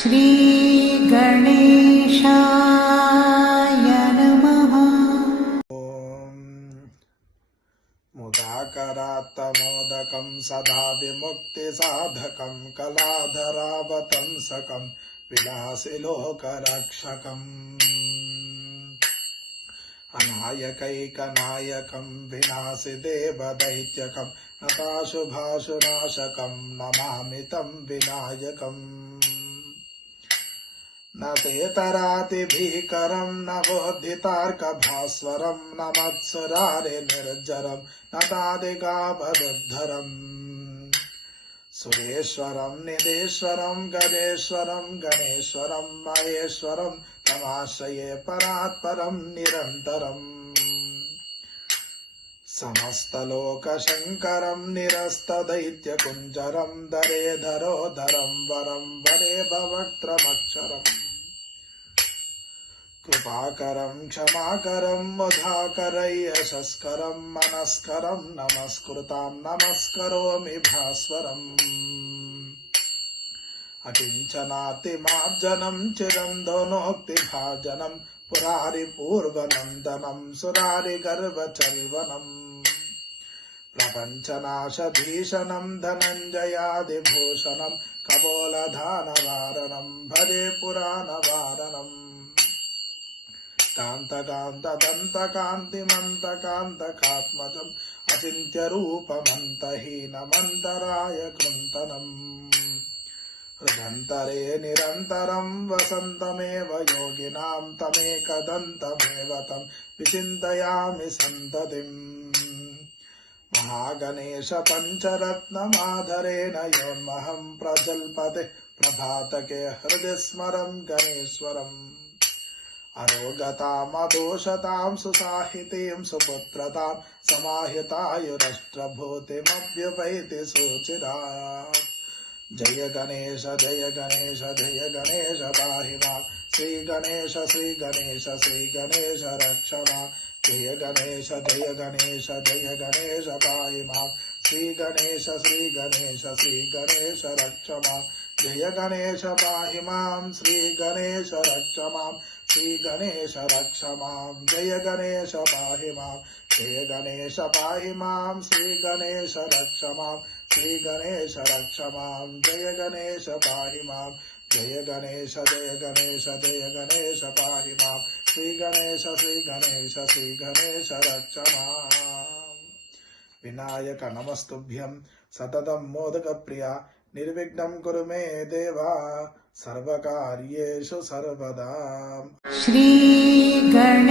श्री गणेशाय नमः। ॐ मुदाकरात्तमोदकं सदा विमुक्तिसाधकं कलाधरावतंसकं विलासिलोकरक्षकम् अनायकैकनायकं विनाशि देवदैत्यकं नताशुभाशुनाशकं नमामि तं विनायकम् न तेतरातिभीकरं न बोधितार्कभास्वरं न मत्सुरारिनिर्जरं न तादिगाभदुद्धरम् सुरेश्वरं निधीश्वरं गजेश्वरं गणेश्वरं महेश्वरं तमाश्रये परात्परं निरन्तरम् समस्तलोकशङ्करं निरस्तदैत्यकुञ्जरं दरेधरोधरं वरं वरे भवक्त्रमक्षरम् कृपाकरं क्षमाकरं मुधाकरयशस्करं मनस्करं नमस्कृतां नमस्करोमि भास्वरम् अकिञ्चनातिमार्जनं चिरन्दनोक्तिभाजनं पुरारिपूर्वनन्दनं सुरारिगर्वचर्वनम् प्रपञ्चनाशभीषणं धनञ्जयादिभूषणं कपोलधानवारणं भजे पुराणवारणम् कान्तकान्तदन्तकान्तिमन्तकान्तकात्मजम् अचिन्त्यरूपमन्तहीनमन्तराय कृन्तनम् हृदन्तरे निरन्तरं वसन्तमेव योगिनां तमेकदन्तमेव तं विचिन्तयामि सन्ततिम् महागणेश पञ्चरत्नमाधरेण योन्महं प्रजल्पते प्रभातके हृदि स्मरं गणेश्वरम् अरोगतामदोषतां सुसाहितीं सुपुत्रतां समाहितायुरष्ट्रभूतिमभ्युपैति सुचिरात् जय गणेश जय गणेश जय गणेश पाहि मां श्री गणेश रक्ष मां जय गणेश जय गणेश जय गणेश पाहि मां श्री गणेश रक्ष मां जय गणेश पाहि मां श्री गणेश रक्ष मां श्री गणेश रक्ष मां जय गणेश पाहि मां जय गणेश पाहि मां श्री गणेश रक्ष मां श्री गणेश रक्ष मां जय गणेश पाहि मां जय गणेश जय गणेश पाहि मां श्री गणेश रक्ष मां। विनायक नमस्तुभ्यं सततं मोदकप्रिया निर्विघ्नं कुरु मे देवा सर्वकार्येषु सर्वदा। श्री गणेशाय